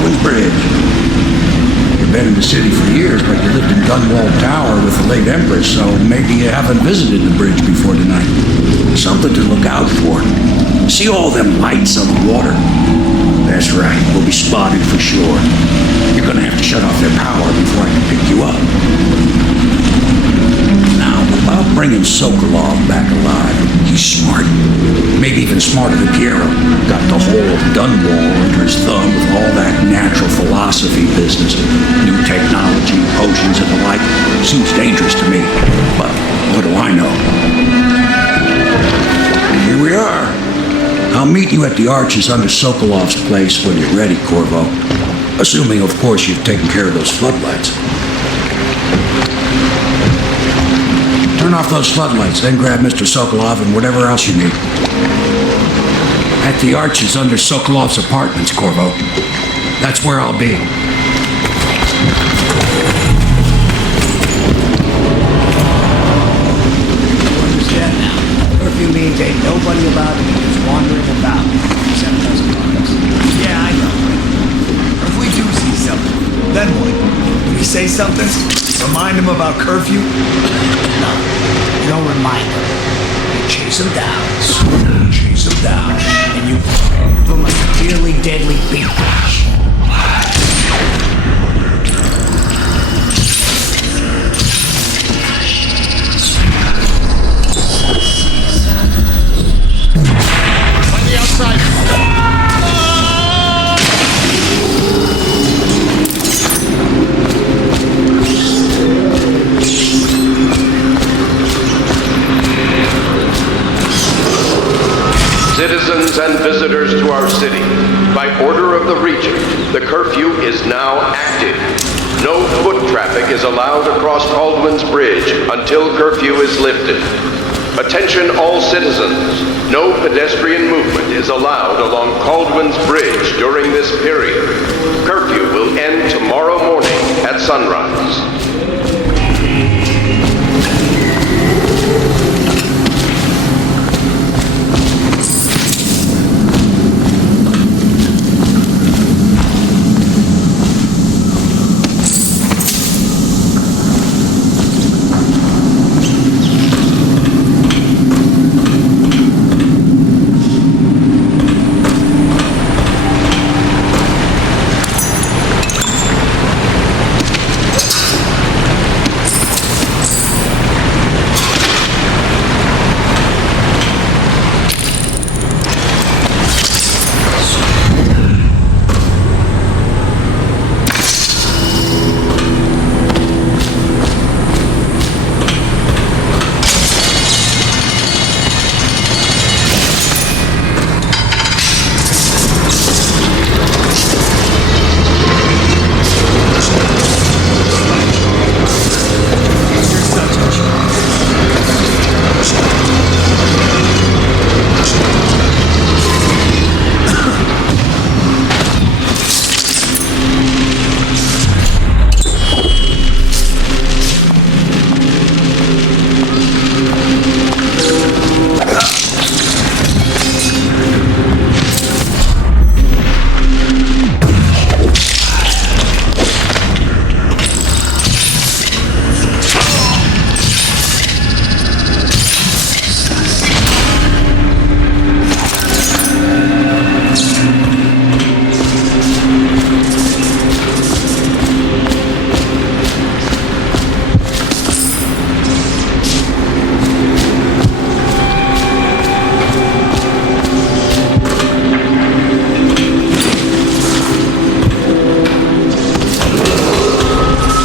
Caldwin's Bridge. You've been in the city for years, but you lived in Gunwall Tower with the late Empress, so maybe you haven't visited the bridge before tonight. Something to look out for. See all them lights on the water? That's right, we'll be spotted for sure. You're gonna have to shut off their power before I can pick you up. Now, about bringing Sokolov back alive, he's smart. Maybe even smarter than Piero. Got the whole Dunwall under his thumb with all that natural philosophy business. New technology, potions, and the like. Seems dangerous to me, but what do I know? Here we are. I'll meet you at the arches under Sokolov's place when you're ready, Corvo. Assuming, of course, you've taken care of those floodlights. Turn off those floodlights, then grab Mr. Sokolov and whatever else you need. At the arches under Sokolov's apartments, Corvo. That's where I'll be. Understand now. Curfew means ain't nobody allowed to be just wandering about, except those cars. Yeah, I know. If we do see something, then what? Do we say something? Remind him about curfew? No, you don't remind him. You chase him down, chase him down, and you give him a severely deadly big bash. On the outside! Citizens and visitors to our city, by order of the Regent, the curfew is now active. No foot traffic is allowed across Caldwin's Bridge until curfew is lifted. Attention all citizens, no pedestrian movement is allowed along Caldwin's Bridge during this period. Curfew will end tomorrow morning at sunrise.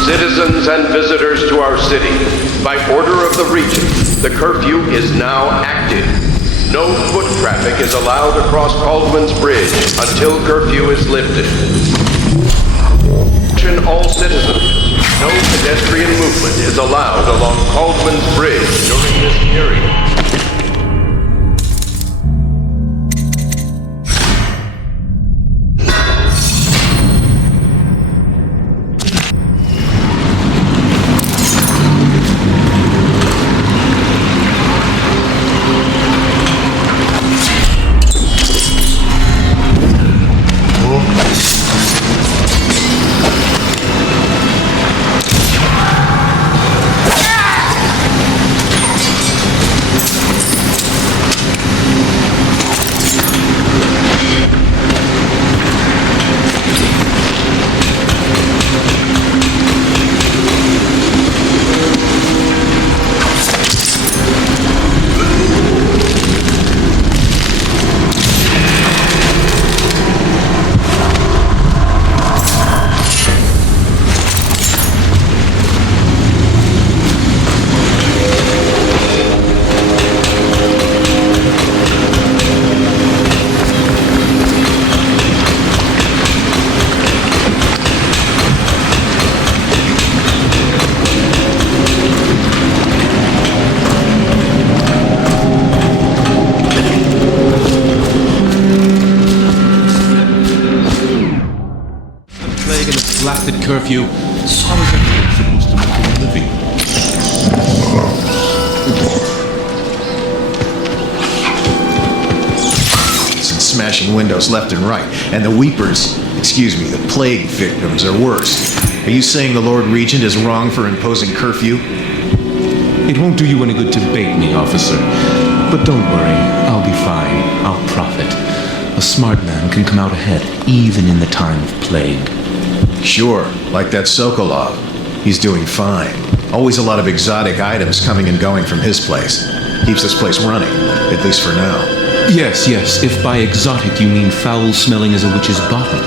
Citizens and visitors to our city, by order of the Regent, the curfew is now active. No foot traffic is allowed across Caldwin's Bridge until curfew is lifted. Attention all citizens, no pedestrian movement is allowed along Caldwin's Bridge during this period. curfew. How is anyone supposed to make a living? And smashing windows left and right. And the weepers, the plague victims are worse. Are you saying the Lord Regent is wrong for imposing curfew? It won't do you any good to bait me, officer. But don't worry, I'll be fine. I'll profit. A smart man can come out ahead, even in the time of plague. Sure, like that Sokolov. He's doing fine. Always a lot of exotic items coming and going from his place. Keeps this place running, at least for now. Yes, if by exotic you mean foul-smelling as a witch's bottom.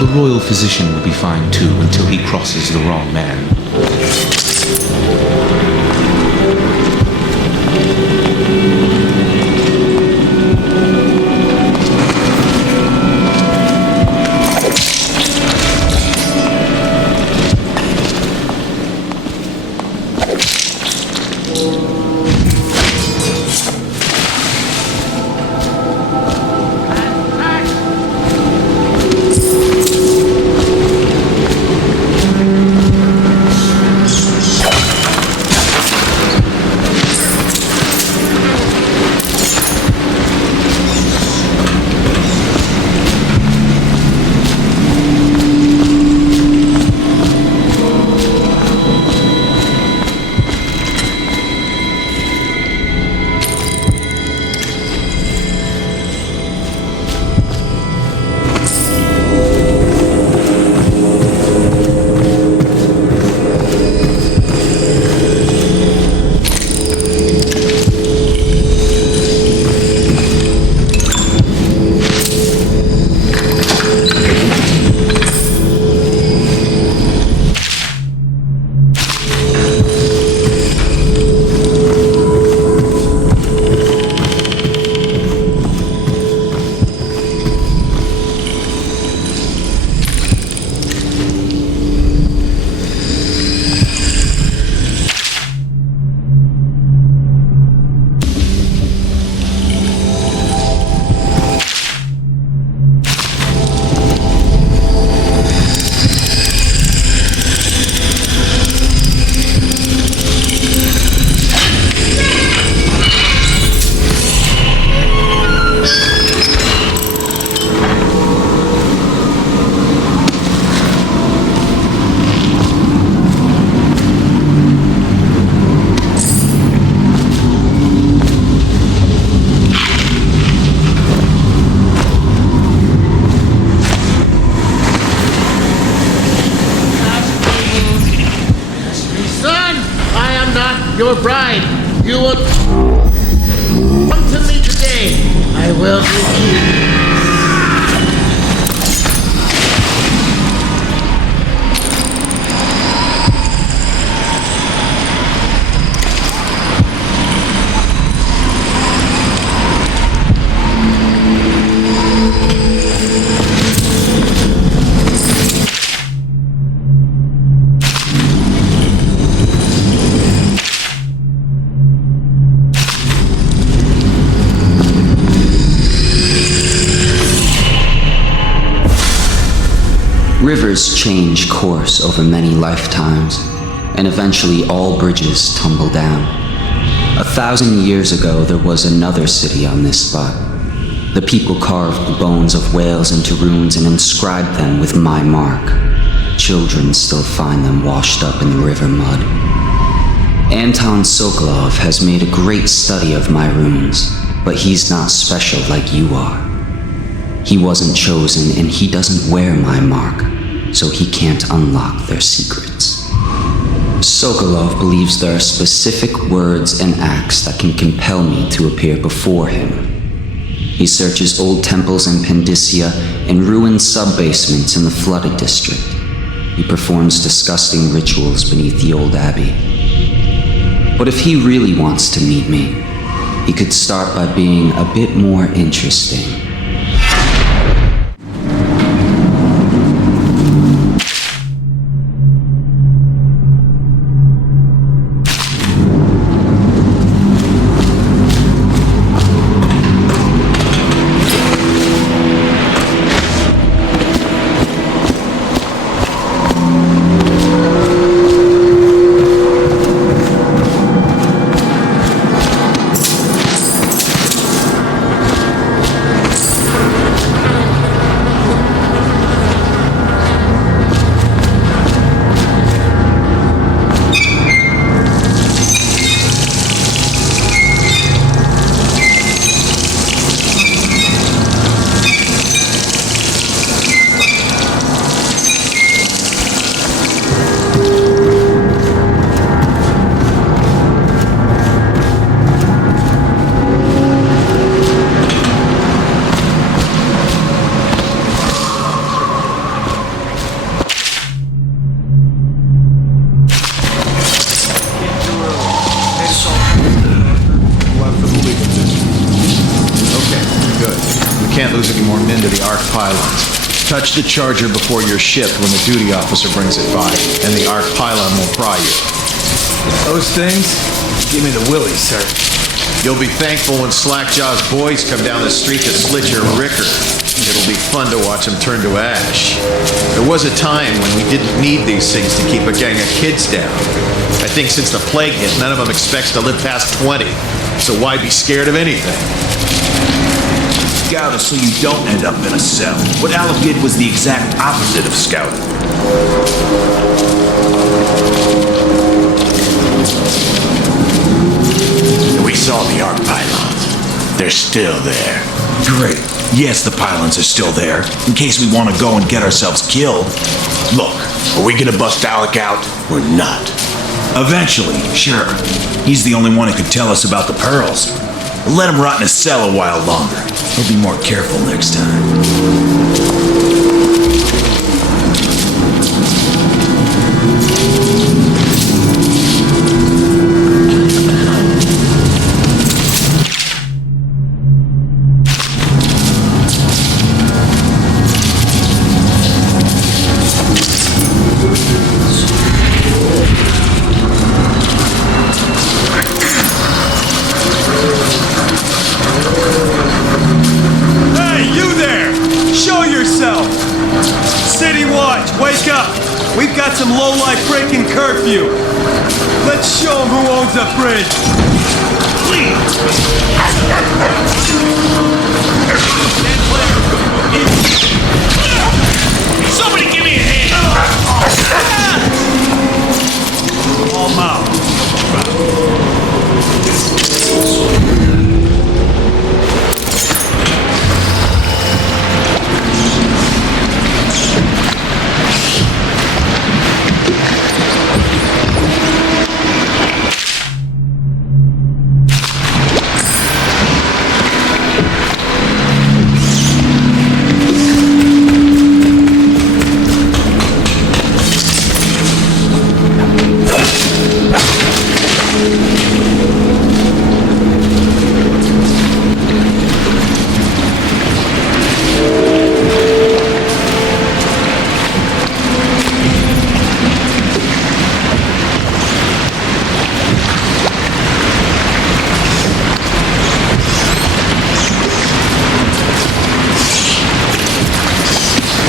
The royal physician will be fine too until he crosses the wrong man. Your bride, you will come to me today. I will give you. Rivers change course over many lifetimes, and eventually all bridges tumble down. 1,000 years ago, there was another city on this spot. The people carved the bones of whales into runes and inscribed them with my mark. Children still find them washed up in the river mud. Anton Sokolov has made a great study of my runes, but he's not special like you are. He wasn't chosen, and he doesn't wear my mark, so he can't unlock their secrets. Sokolov believes there are specific words and acts that can compel me to appear before him. He searches old temples in Pendicia and ruined sub-basements in the flooded district. He performs disgusting rituals beneath the old abbey. But if he really wants to meet me, he could start by being a bit more interesting. Can't lose any more men to the arc pylons. Touch the charger before you're shipped when the duty officer brings it by, and the arc pylon will pry you. Those things? Give me the willies, sir. You'll be thankful when Slackjaw's boys come down the street to slit your ricker. It'll be fun to watch them turn to ash. There was a time when we didn't need these things to keep a gang of kids down. I think since the plague hit, none of them expects to live past 20. So why be scared of anything? Scout us so you don't end up in a cell. What Aleph did was the exact opposite of scouting. We saw the arc pylons. They're still there. Great. Yes, the pylons are still there, in case we want to go and get ourselves killed. Look, are we gonna bust Alec out or not? Eventually, sure. He's the only one who could tell us about the pearls. We'll let him rot in a cell a while longer. We'll be more careful next time. We've got some lowlife breaking curfew. Let's show them who owns the bridge. Somebody give me a hand! All mouth.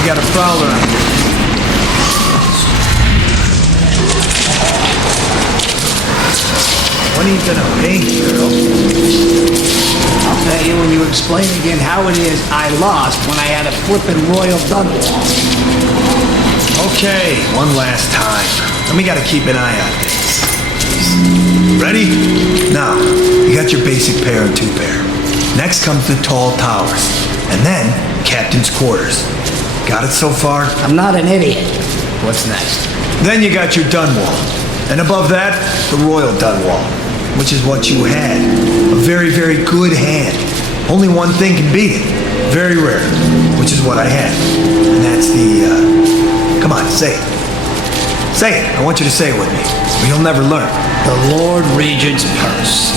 Got a prowler on here. When are you gonna paint, girl? I'll tell you when you explain again how it is I lost when I had a flippin' Royal Dunwall. Okay, one last time. And we gotta keep an eye on things. Ready? Now, you got your basic pair and two pair. Next comes the tall towers. And then, captain's quarters. Got it so far? I'm not an idiot. What's next? Then you got your Dunwall. And above that, the Royal Dunwall, which is what you had. A very, very good hand. Only one thing can beat it. Very rare, which is what I had. And that's the, come on, say it. Say it. I want you to say it with me. Or you'll never learn. The Lord Regent's purse.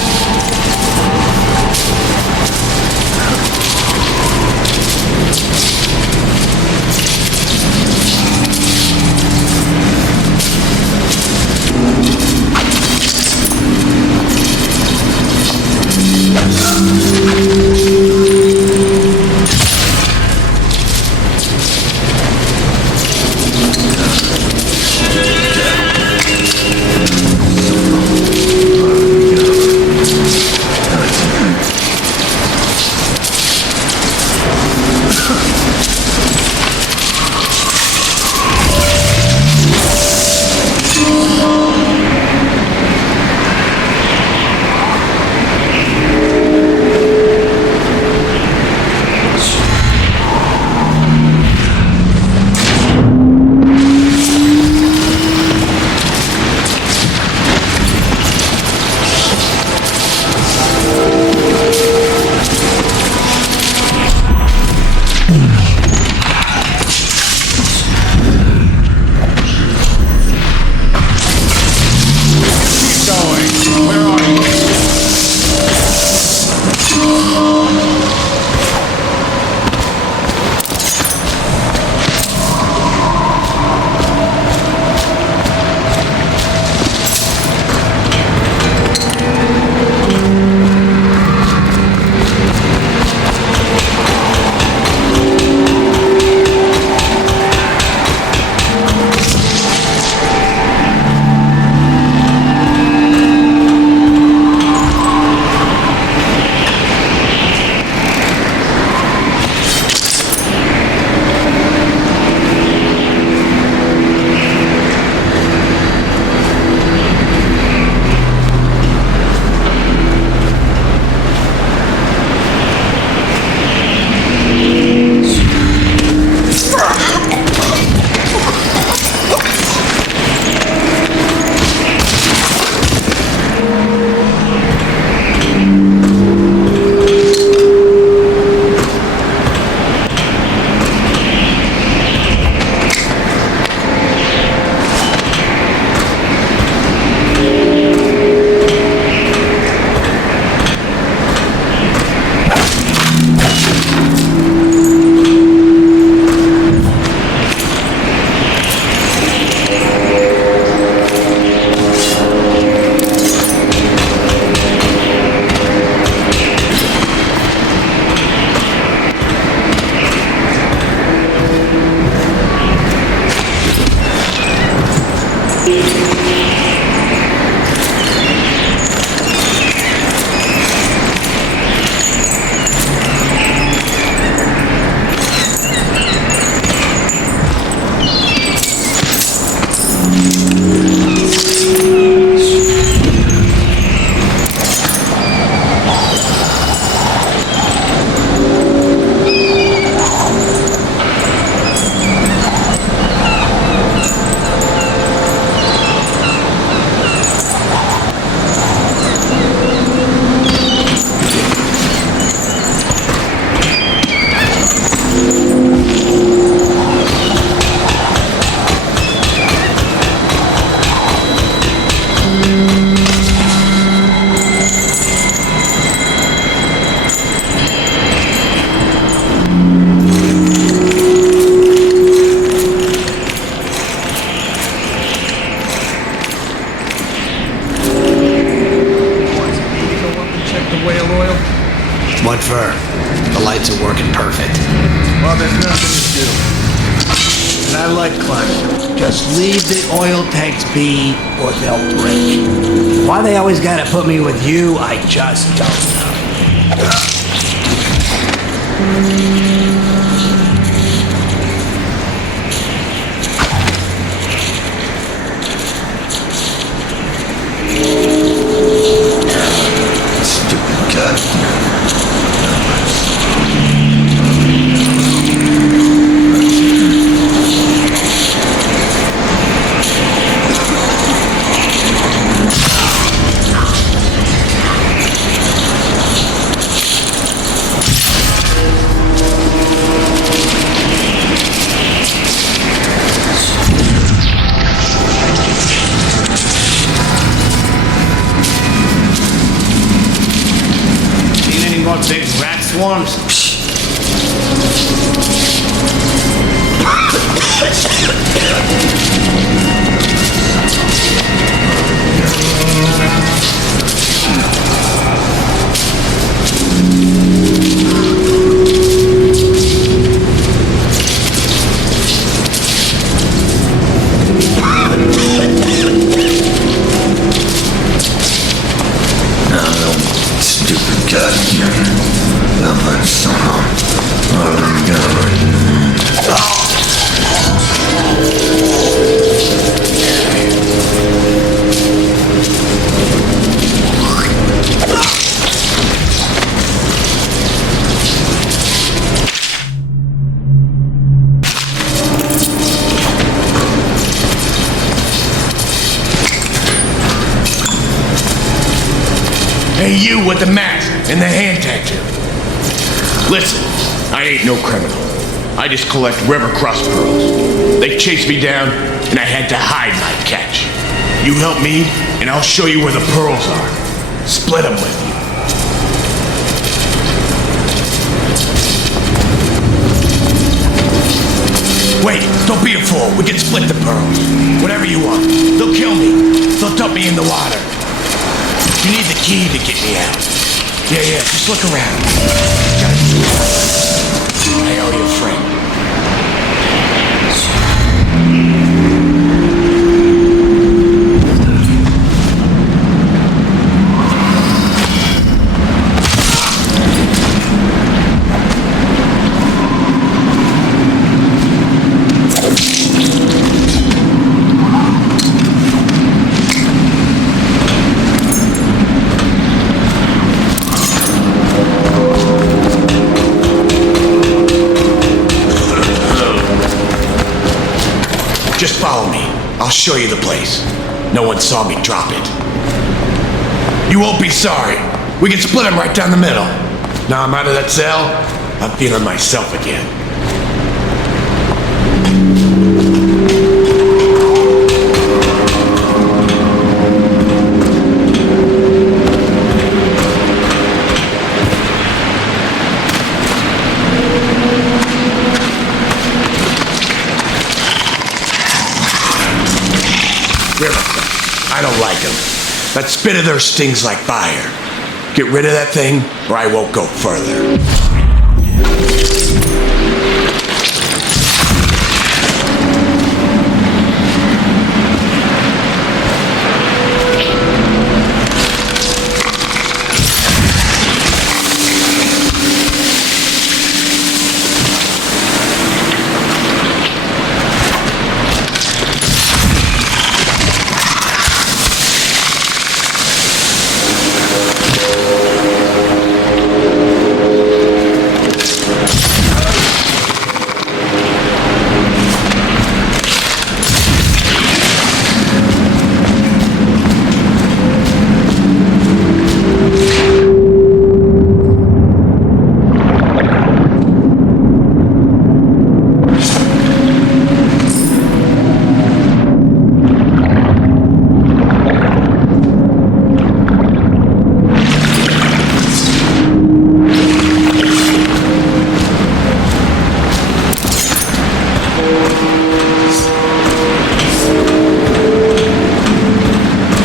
What for? The lights are working perfect. Well, there's nothing to do. And I like climbing. Just leave the oil tanks be or they'll break. Why they always gotta put me with you, I just don't know. Stupid cut. Big rat swarms. Stupid cut. But somehow, Hey, you with the mask and the hand tattoo. Listen, I ain't no criminal. I just collect river crust pearls. They chased me down, and I had to hide my catch. You help me, and I'll show you where the pearls are. Split them with you. Wait, don't be a fool. We can split the pearls. Whatever you want. They'll kill me. They'll dump me in the water. You need the key to get me out. Yeah, just look around. I owe you a friend. Just follow me. I'll show you the place. No one saw me drop it. You won't be sorry. We can split them right down the middle. Now I'm out of that cell, I'm feeling myself again. I don't like them. That spit of theirs stings like fire. Get rid of that thing, or I won't go further.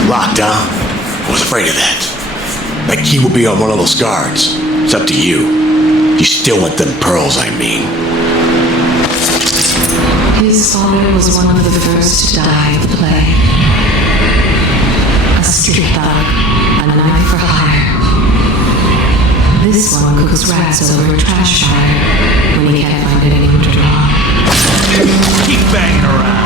Locked down? I was afraid of that. That key will be on one of those guards. It's up to you. You still want them pearls, I mean. His father was one of the first to die of plague. A street thug, a knife for hire. This one cooks rats over a trash fire when he can't find anyone to draw. Keep banging around.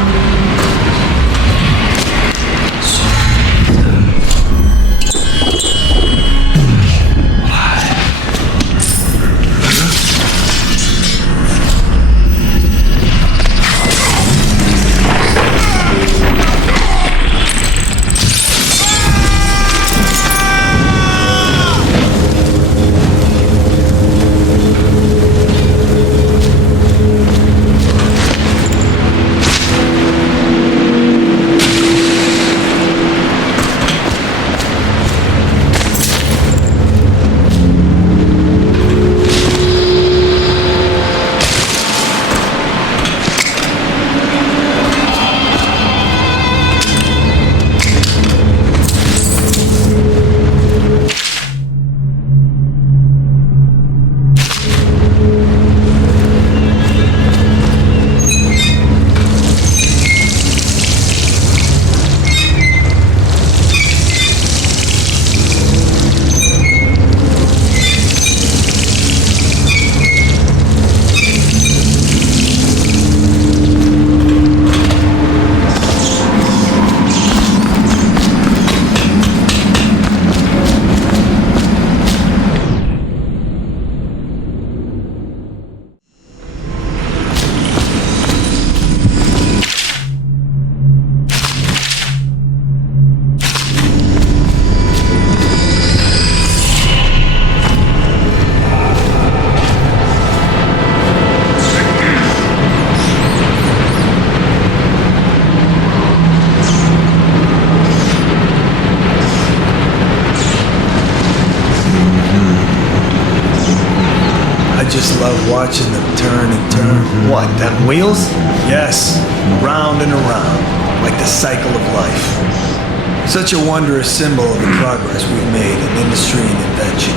Just love watching them turn and turn. What, them wheels? Yes, round and around, like the cycle of life. Such a wondrous symbol of the progress we've made in industry and invention.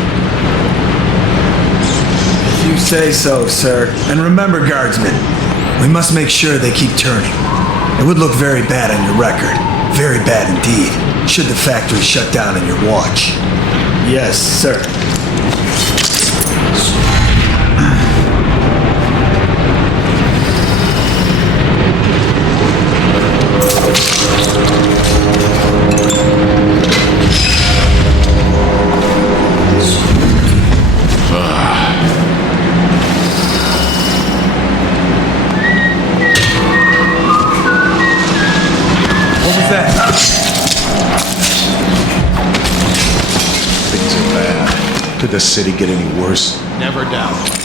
If you say so, sir. And remember, guardsmen, we must make sure they keep turning. It would look very bad on your record. Very bad indeed, should the factory shut down in your watch. Yes, sir. Things are bad. Could the city get any worse? Never doubt.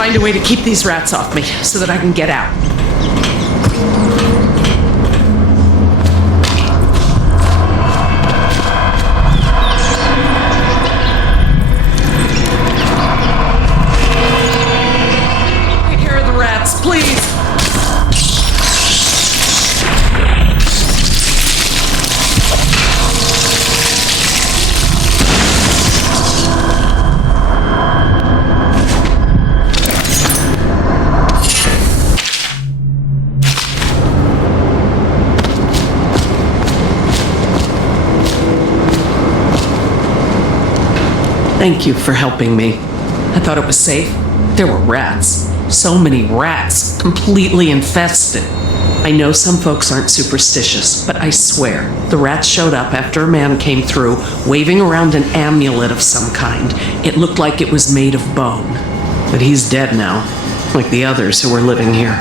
find a way to keep these rats off me so that I can get out. Take care of the rats, please. Thank you for helping me. I thought it was safe. There were rats. So many rats, completely infested. I know some folks aren't superstitious, but I swear, the rats showed up after a man came through, waving around an amulet of some kind. It looked like it was made of bone. But he's dead now, like the others who were living here.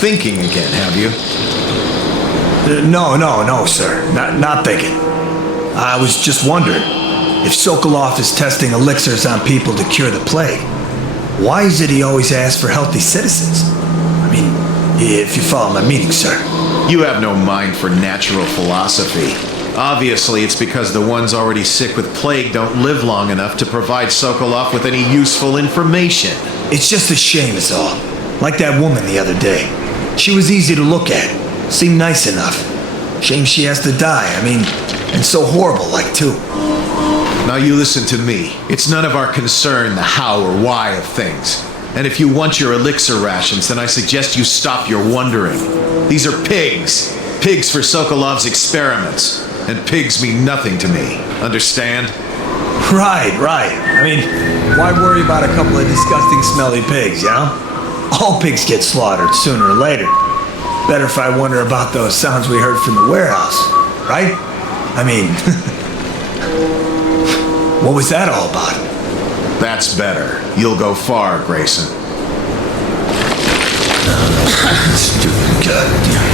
Thinking again, have you? No, sir. Not thinking. I was just wondering, if Sokolov is testing elixirs on people to cure the plague, why is it he always asks for healthy citizens? I mean, if you follow my meaning, sir. You have no mind for natural philosophy. Obviously, it's because the ones already sick with plague don't live long enough to provide Sokolov with any useful information. It's just a shame is all. Like that woman the other day. She was easy to look at. Seemed nice enough. Shame she has to die. I mean, and so horrible like too. Now you listen to me. It's none of our concern the how or why of things. And if you want your elixir rations, then I suggest you stop your wondering. These are pigs. Pigs for Sokolov's experiments. And pigs mean nothing to me. Understand? Right. I mean, why worry about a couple of disgusting smelly pigs, you know? All pigs get slaughtered sooner or later. Better if I wonder about those sounds we heard from the warehouse, right? I mean, what was that all about? That's better. You'll go far, Grayson. Stupid goddamn.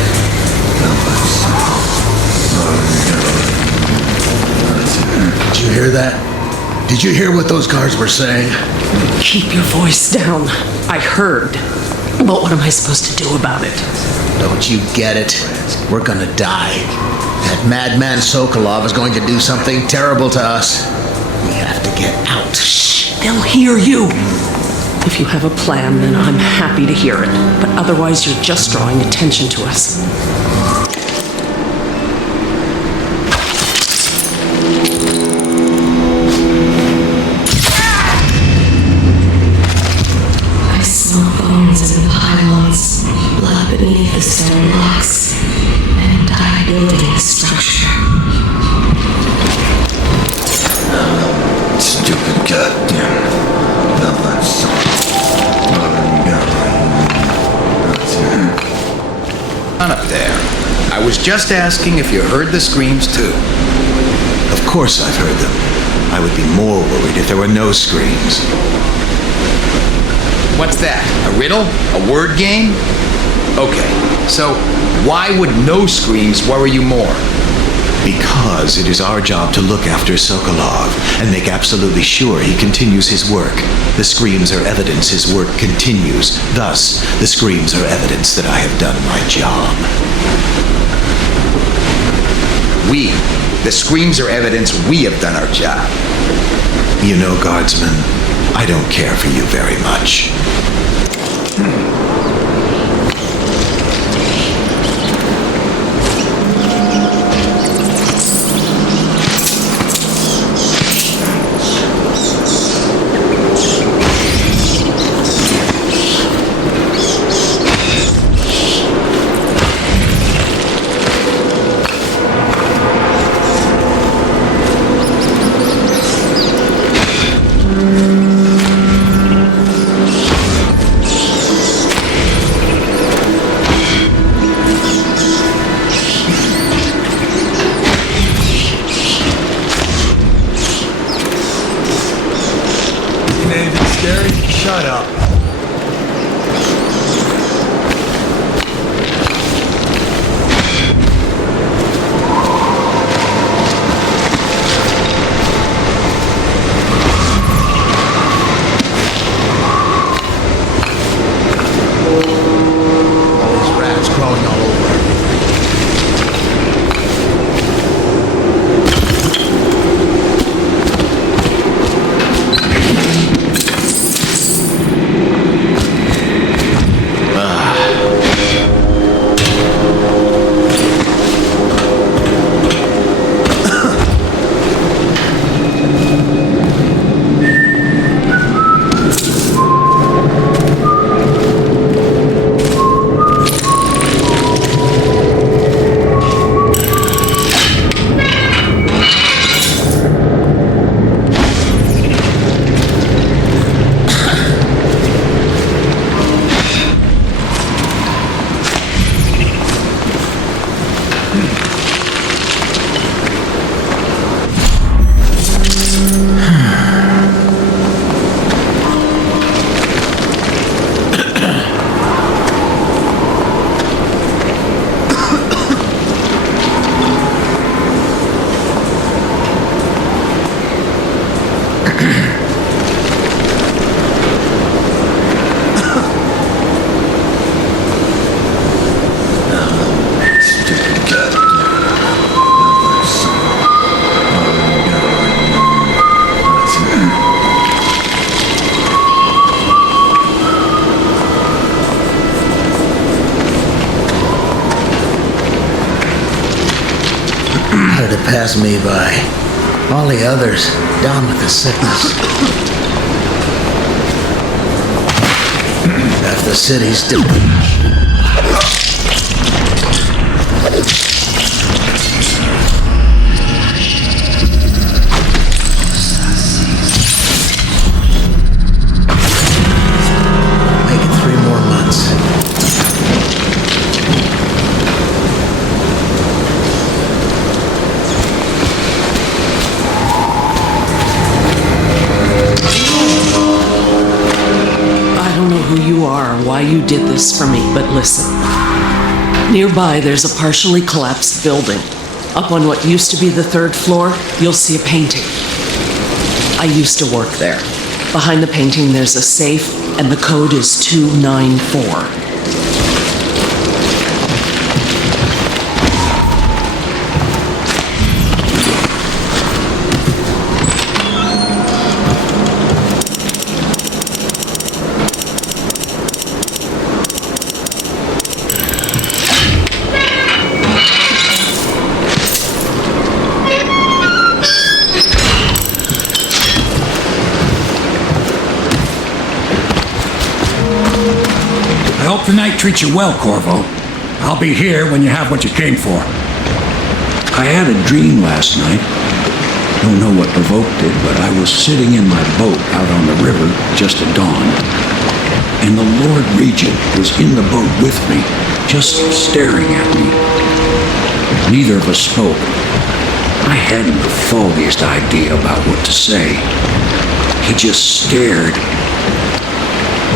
Did you hear that? Did you hear what those guards were saying? Keep your voice down. I heard. But what am I supposed to do about it? Don't you get it? We're gonna die. That madman Sokolov is going to do something terrible to us. We have to get out. Shh! They'll hear you. If you have a plan, then I'm happy to hear it. But otherwise, you're just drawing attention to us. In the pylons, blood beneath the stone blocks, an entire building structure. Stupid goddamn villains. on up there. I was just asking if you heard the screams too. Of course I've heard them. I would be more worried if there were no screams. What's that? A riddle? A word game? Okay, so why would no screams worry you more? Because it is our job to look after Sokolov and make absolutely sure he continues his work. The screams are evidence his work continues. Thus, the screams are evidence that I have done my job. The screams are evidence we have done our job. You know, Guardsman, I don't care for you very much. Shut up. All these rats crawling all over everything. How did it pass me by? All the others down with the sickness. Half the city's still. Make it 3 more months. Who you are or why you did this for me, but listen. Nearby, there's a partially collapsed building. Up on what used to be the 3rd floor, you'll see a painting. I used to work there. Behind the painting, there's a safe, and the code is 294. I hope the night treats you well, Corvo. I'll be here when you have what you came for. I had a dream last night. Don't know what provoked it, but I was sitting in my boat out on the river just at dawn. And the Lord Regent was in the boat with me. just staring at me. Neither of us spoke. I hadn't the foggiest idea about what to say. He just stared.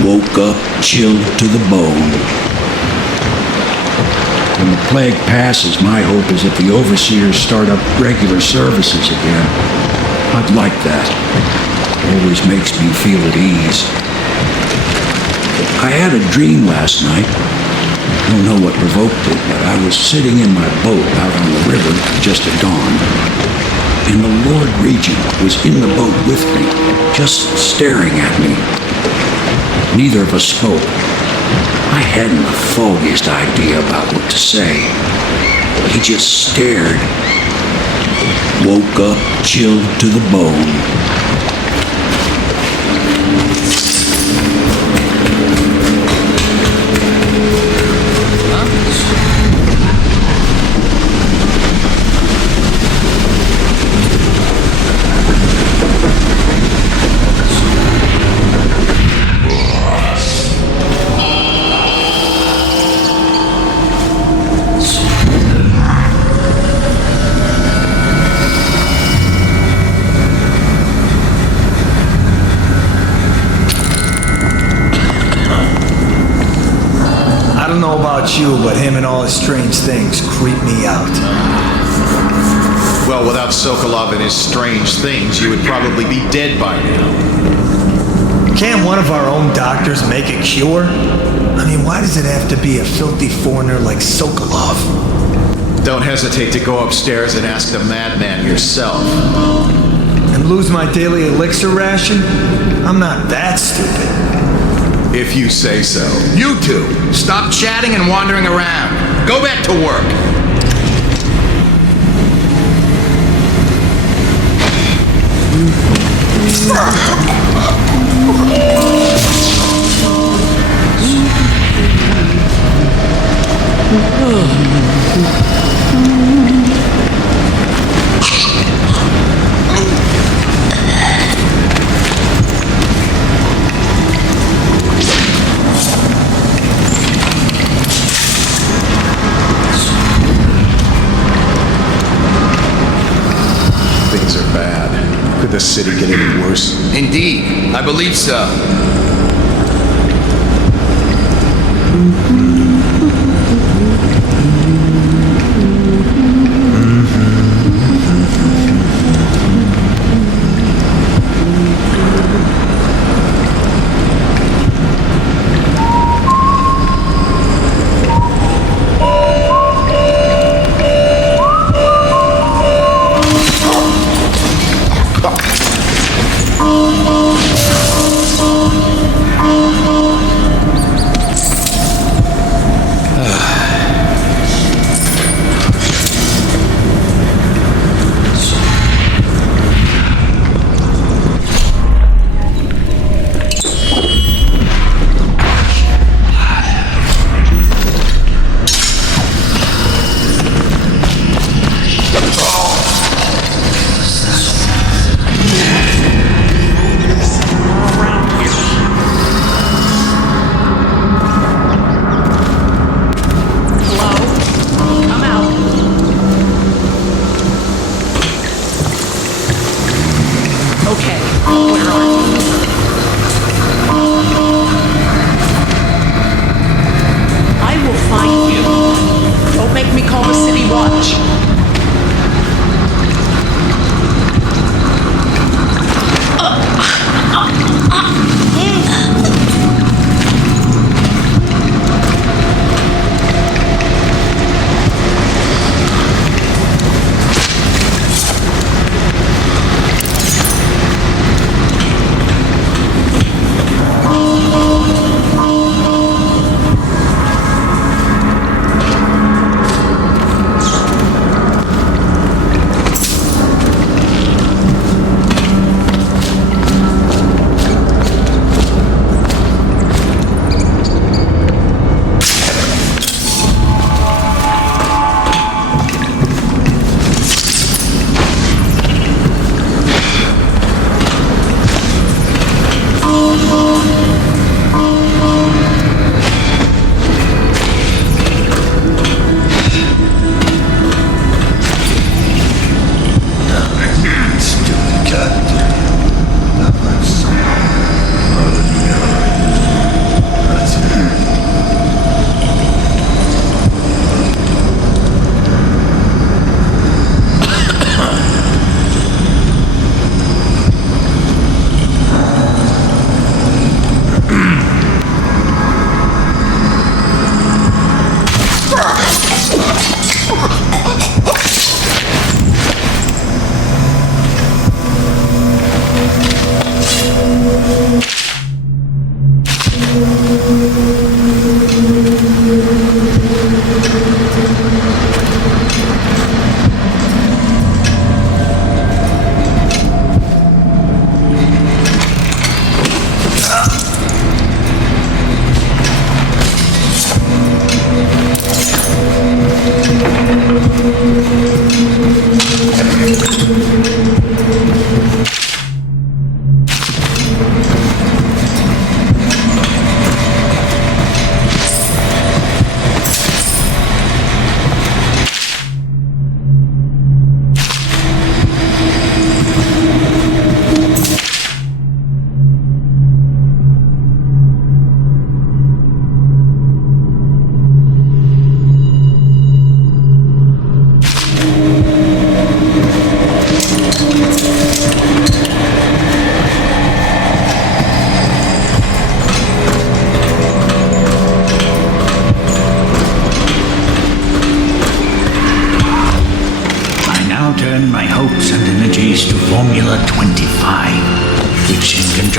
Woke up chilled to the bone. When the plague passes, my hope is that the overseers start up regular services again. I'd like that. Always makes me feel at ease. I had a dream last night. I don't know what provoked it, but I was sitting in my boat out on the river just at dawn. And the Lord Regent was in the boat with me, just staring at me. Neither of us spoke. I hadn't the foggiest idea about what to say. He just stared. Woke up chilled to the bone. I don't know about you, but him and all his strange things creep me out. Well, without Sokolov and his strange things, you would probably be dead by now. Can't one of our own doctors make a cure? I mean, why does it have to be a filthy foreigner like Sokolov? Don't hesitate to go upstairs and ask the madman yourself. And lose my daily elixir ration? I'm not that stupid. If you say so. You two, stop chatting and wandering around. Go back to work. Things are bad. Could the city get any worse? Indeed, I believe so.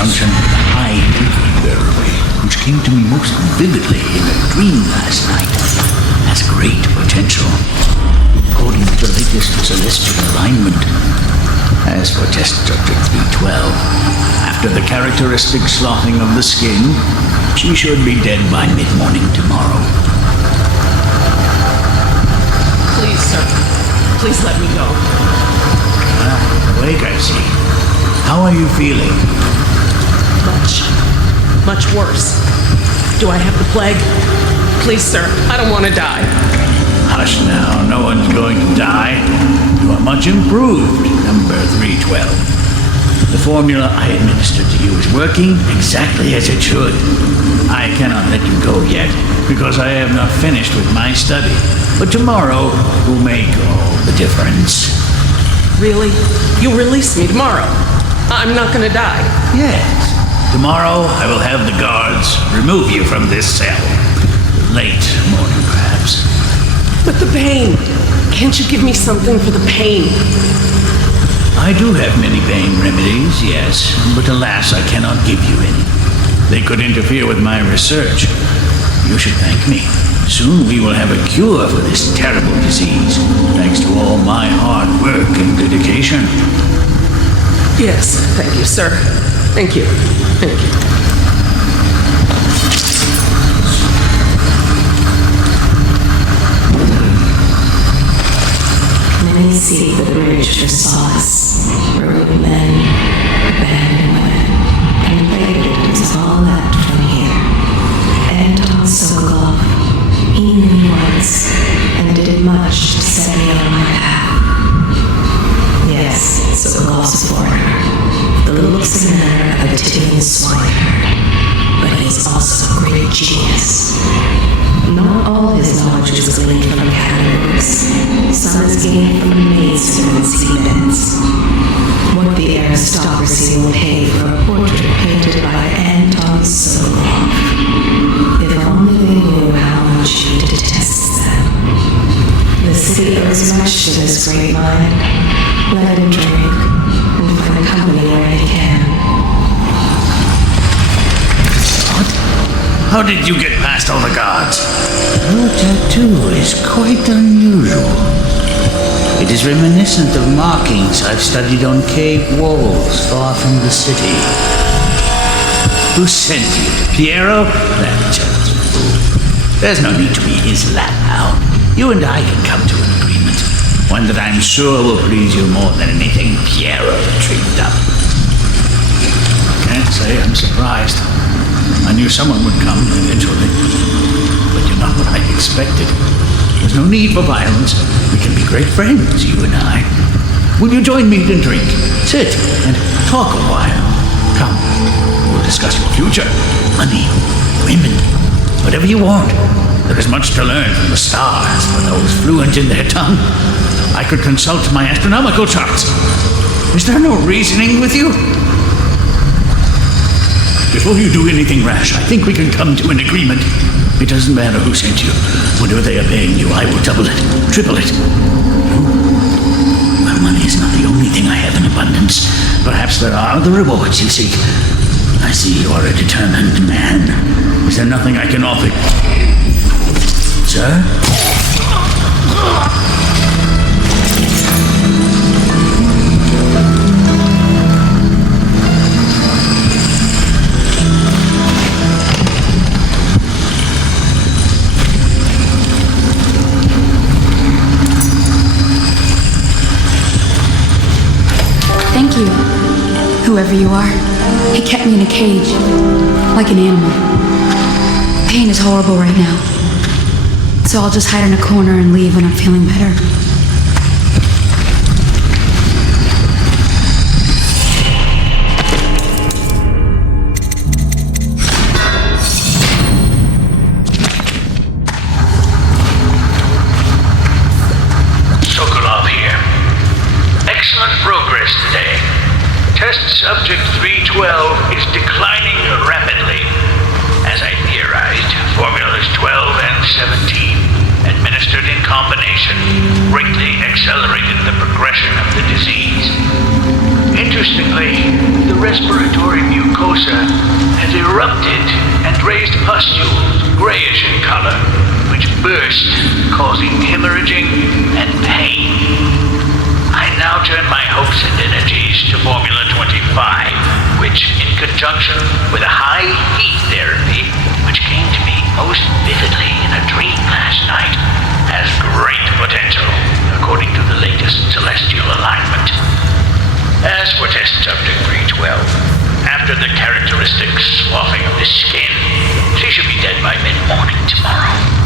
conjunction with a high thinking variable, which came to me most vividly in a dream last night, has great potential, according to the latest celestial alignment. As for test subject 312, after the characteristic sloughing of the skin, she should be dead by mid-morning tomorrow. Please, sir. Please let me go. Awake, I see. How are you feeling? Much worse. Do I have the plague? Please, sir. I don't want to die. Hush now, no one's going to die. You are much improved, number 312. The formula I administered to you is working exactly as it should. I cannot let you go yet, because I have not finished with my study. But tomorrow will make all the difference. Really? You'll release me tomorrow? I'm not going to die. Yes. Tomorrow I will have the guards remove you from this cell. Late morning, perhaps. But the pain. Can't you give me something for the pain? I do have many pain remedies, yes, but alas, I cannot give you any. They could interfere with my research. You should thank me. Soon we will have a cure for this terrible disease, thanks to all my hard work and dedication. Yes, thank you, sir. Thank you. Thank you. Many seek the bridge for solace, ruined men, abandoned women, and beggars is all left from here. Anton Sokolov, he knew me once, and did much to set me on my path. Yes, Sokolov's a foreigner, the looks and manner of a Tibetan swineherd, but he is also a great genius. Not all his knowledge is gleaned from catalogs. Some is gained from maidservants he bends. What the aristocracy will pay for a portrait painted by Anton Sokolov. If only they knew how much he detests them. The city owes much to this great mind. Let him drink, and find company where he can. How did you get past all the guards? Your tattoo is quite unusual. It is reminiscent of markings I've studied on cave walls far from the city. Who sent you? Piero? That child's a fool. There's no need to be his lap hound. You and I can come to an agreement. One that I'm sure will please you more than anything Piero dreamed up. Can't say I'm surprised. I knew someone would come eventually. But you're not what I expected. There's no need for violence. We can be great friends, you and I. Will you join me and drink? Sit and talk a while. Come, we'll discuss your future. Money, women, whatever you want. There is much to learn from the stars for those fluent in their tongue. I could consult my astronomical charts. Is there no reasoning with you? Before you do anything rash, I think we can come to an agreement. It doesn't matter who sent you. Whatever they are paying you, I will double it, triple it. Well, money is not the only thing I have in abundance. Perhaps there are other rewards you seek. I see you are a determined man. Is there nothing I can offer? Sir? Thank you, whoever you are. He kept me in a cage, like an animal. Pain is horrible right now, so I'll just hide in a corner and leave when I'm feeling better. Sokolov here. Excellent progress today. Test subject 312 is declining rapidly. As I theorized, formulas 12 and 17, administered in combination, greatly accelerated the progression of the disease. Interestingly, the respiratory mucosa has erupted and raised pustules, grayish in color, which burst, causing hemorrhaging and pain. I now turn my hopes and energies to Formula 25, which, in conjunction with a high heat therapy, which came to me most vividly in a dream last night, has great potential, according to the latest celestial alignment. As for test subject 312, after the characteristic sloughing of the skin, she should be dead by mid-morning tomorrow.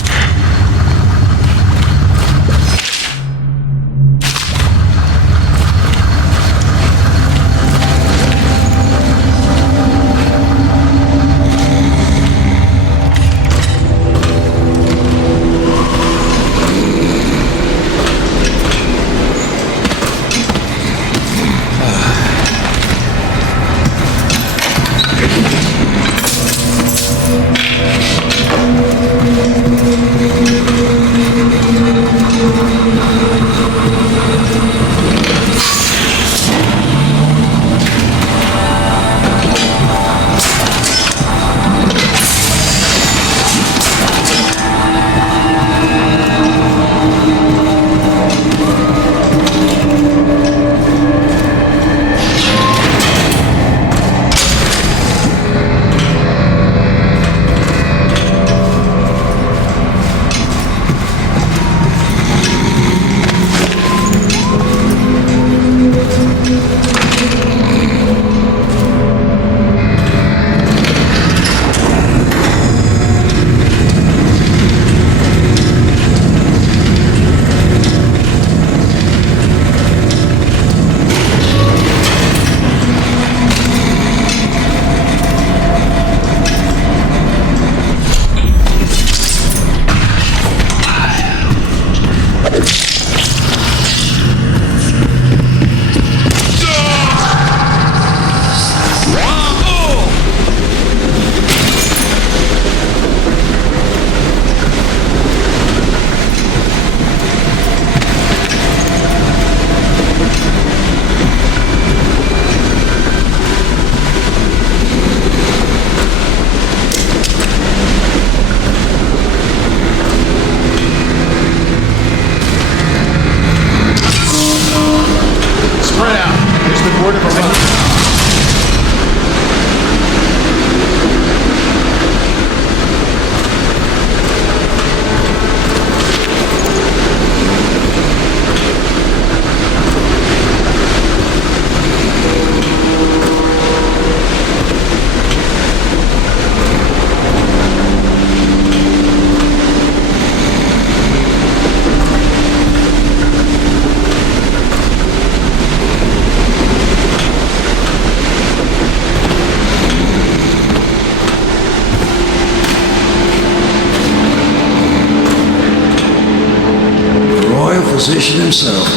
Physician himself.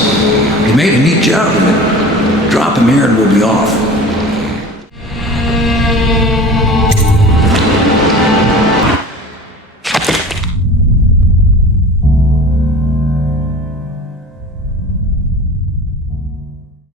He made a neat job of it. Drop him here and we'll be off.